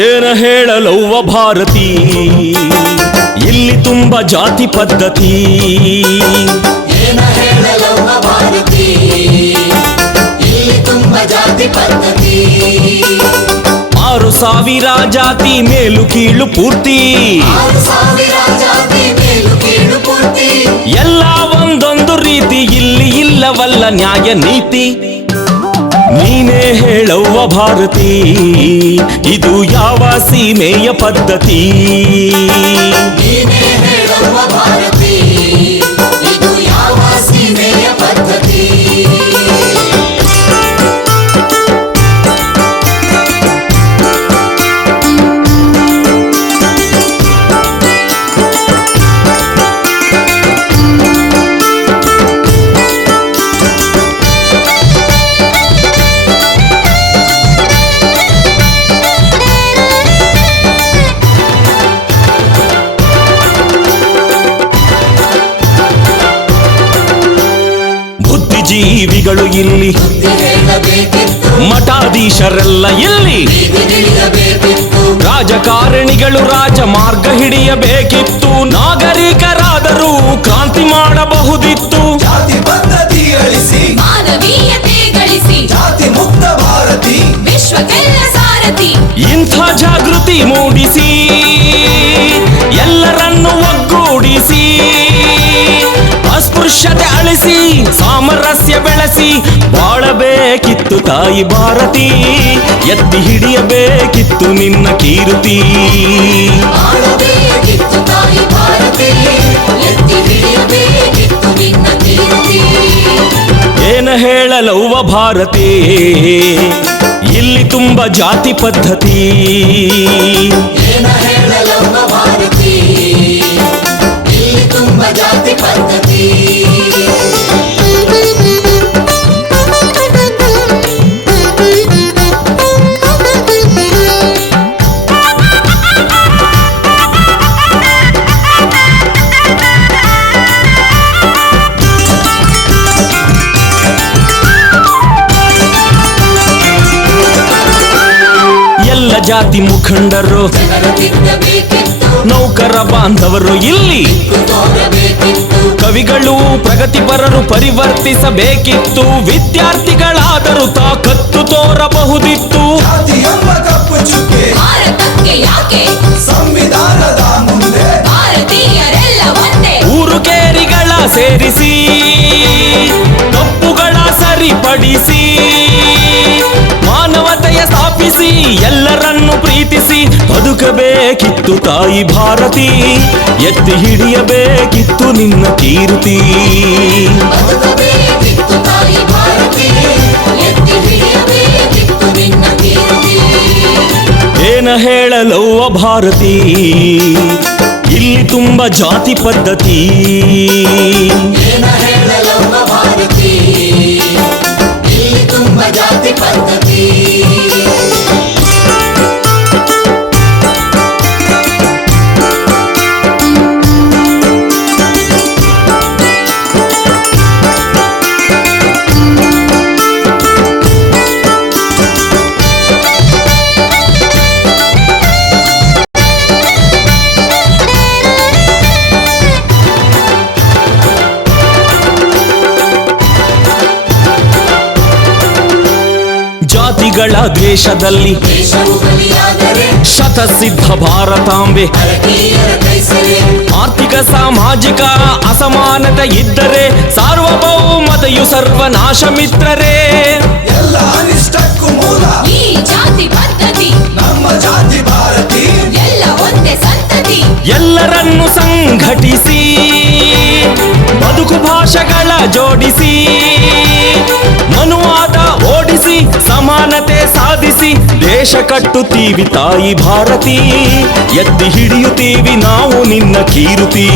ಏನ ಹೇಳಲವ್ವ ಭಾರತಿ, ಇಲ್ಲಿ ತುಂಬ ಜಾತಿ ಪದ್ಧತಿ. ಏನ ಹೇಳಲವ್ವ ಭಾರತಿ, ಇಲ್ಲಿ ತುಂಬ ಜಾತಿ ಪದ್ಧತಿ. 6,000 ಜಾತಿ ಮೇಲು ಕೀಳು ಪೂರ್ತಿ, 6,000 ಜಾತಿ ಮೇಲು ಕೀಳು ಪೂರ್ತಿ. ಎಲ್ಲ ಒಂದೊಂದು ರೀತಿ, ಇಲ್ಲಿ ಇಲ್ಲವಲ್ಲ ನ್ಯಾಯ ನೀತಿ. ನೀನೇ ಹೇಳವ್ವ ಭಾರತಿ, ಇದು ಯಾವ ಸೀಮೆಯ ಪದ್ಧತಿ. ನೀನೇ ಹೇಳವ್ವ ಭಾರತಿ, ಇದು ಯಾವ ಸೀಮೆಯ ಪದ್ಧತಿ. ಜೀವಿಗಳು ಇಲ್ಲಿ, ಮಠಾಧೀಶರೆಲ್ಲ ಇಲ್ಲಿ, ರಾಜಕಾರಣಿಗಳು ರಾಜಮಾರ್ಗ ಹಿಡಿಯಬೇಕಿತ್ತು. ನಾಗರಿಕರಾದರೂ ಕ್ರಾಂತಿ ಮಾಡಬಹುದಿತ್ತು. ಜಾತಿ ಪದ್ಧತಿ ಅಳಿಸಿ ಮಾನವೀಯತೆ ಗಳಿಸಿ, ಜಾತಿ ಮುಕ್ತ ಭಾರತಿ ವಿಶ್ವಕ್ಕೆಲ್ಲ ಸಾರಥಿ. ಇಂಥ ಜಾಗೃತಿ ಮೂಡಿಸಿ ಎಲ್ಲರನ್ನು ಒಗ್ಗೂಡಿಸಿ, ಅಸ್ಪೃಶ್ಯತೆ ಅಳಿಸಿ ಸಾಮರಸ್ಯ ಬೆಳೆಸಿ ಬಾಳಬೇಕಿತ್ತು ತಾಯಿ ಭಾರತಿ. ಎತ್ತಿ ಹಿಡಿಯಬೇಕಿತ್ತು ನಿನ್ನ ಕೀರ್ತಿ. ಬಾಳಬೇಕಿತ್ತು ತಾಯಿ ಭಾರತಿ, ಎತ್ತಿ ಹಿಡಿಯಬೇಕಿತ್ತು ನಿನ್ನ ಕೀರ್ತಿ. ಏನ ಹೇಳಲವ್ವ ಭಾರತಿ, ಇಲ್ಲಿ ತುಂಬ ಜಾತಿ ಪದ್ಧತಿ. ಏನ ಹೇಳಲವ್ವ ಭಾರತಿ, ಇಲ್ಲಿ ತುಂಬ ಜಾತಿ ಪದ್ಧತಿ. ಎಲ್ಲ ಜಾತಿ ಮುಖಂಡರು, ನೌಕರ ಬಾಂಧವರು ಇಲ್ಲಿ, ಕವಿಗಳು ಪ್ರಗತಿಪರರು ಪರಿವರ್ತಿಸಬೇಕಿತ್ತು. ವಿದ್ಯಾರ್ಥಿಗಳಾದರೂ ತಾಕತ್ತು ತೋರಬಹುದಿತ್ತು. ಭಾರತಕ್ಕೆ ಯಾಕೆ ಸಂವಿಧಾನದ ಮುಂದೆ ಭಾರತೀಯರೆಲ್ಲ ಒಂದೇ. ಊರು ಕೇರಿಗಳ ಸೇರಿಸಿ ತಪ್ಪುಗಳ ಸರಿಪಡಿಸಿ, ಮಾನವತೆಯ ಸ್ಥಾಪಿಸಿ ಎಲ್ಲರನ್ನು ಪ್ರೀತಿಸಿ ಬದುಕಬೇಕಿತ್ತು ತಾಯಿ ಭಾರತಿ. ಎತ್ತಿ ಹಿಡಿಯಬೇಕಿತ್ತು ನಿನ್ನ ಕೀರ್ತಿ. ಬದುಕಬೇಕಿತ್ತು ತಾಯಿ ಭಾರತಿ, ಎತ್ತಿ ಹಿಡಿಯಬೇಕಿತ್ತು ನಿನ್ನ ಕೀರ್ತಿ. ಏನ ಹೇಳಲವ್ವ ಭಾರತಿ, ಇಲ್ಲಿ ತುಂಬ ಜಾತಿ ಪದ್ಧತಿ. ಏನ ಹೇಳಲವ್ವ ಭಾರತಿ, ಇಲ್ಲಿ ತುಂಬ ಜಾತಿ ಪದ್ಧತಿ. ಜಾತಿಗಳ ದ್ವೇಷದಲ್ಲಿ ದೇಶವು ಬಲಿಯಾದರೆ ಶತಸಿದ್ಧ ಭಾರತಾಂಬೆ. ಭಾರತೀಯರ ಕೈಸರೆ ಆರ್ಥಿಕ ಸಾಮಾಜಿಕ ಅಸಮಾನತೆ ಇದ್ದರೆ ಸಾರ್ವಭೌಮತೆಯು ಸರ್ವನಾಶ ಮಿತ್ರರೇ. ಎಲ್ಲ ಅನಿಷ್ಟಕ್ಕೂ ಮೂಲ ಈ ಜಾತಿ ಪದ್ಧತಿ, ನಮ್ಮ ಜಾತಿ ಭಾರತಿ ಎಲ್ಲ ಒಂದೇ ಸಂತತಿ. ಎಲ್ಲರನ್ನು ಸಂಘಟಿಸಿ ಬದುಕು ಭಾಷೆಗಳ ಜೋಡಿಸಿ, ಮನುವಾದ ಓಡಿಸಿ ಸಮಾನತೆ ಸಾಧಿಸಿ ದೇಶ ಕಟ್ಟುತ್ತೀವಿ ತಾಯಿ ಭಾರತಿ. ಎತ್ತಿ ಹಿಡಿಯುತ್ತೀವಿ ನಾವು ನಿನ್ನ ಕೀರ್ತಿ.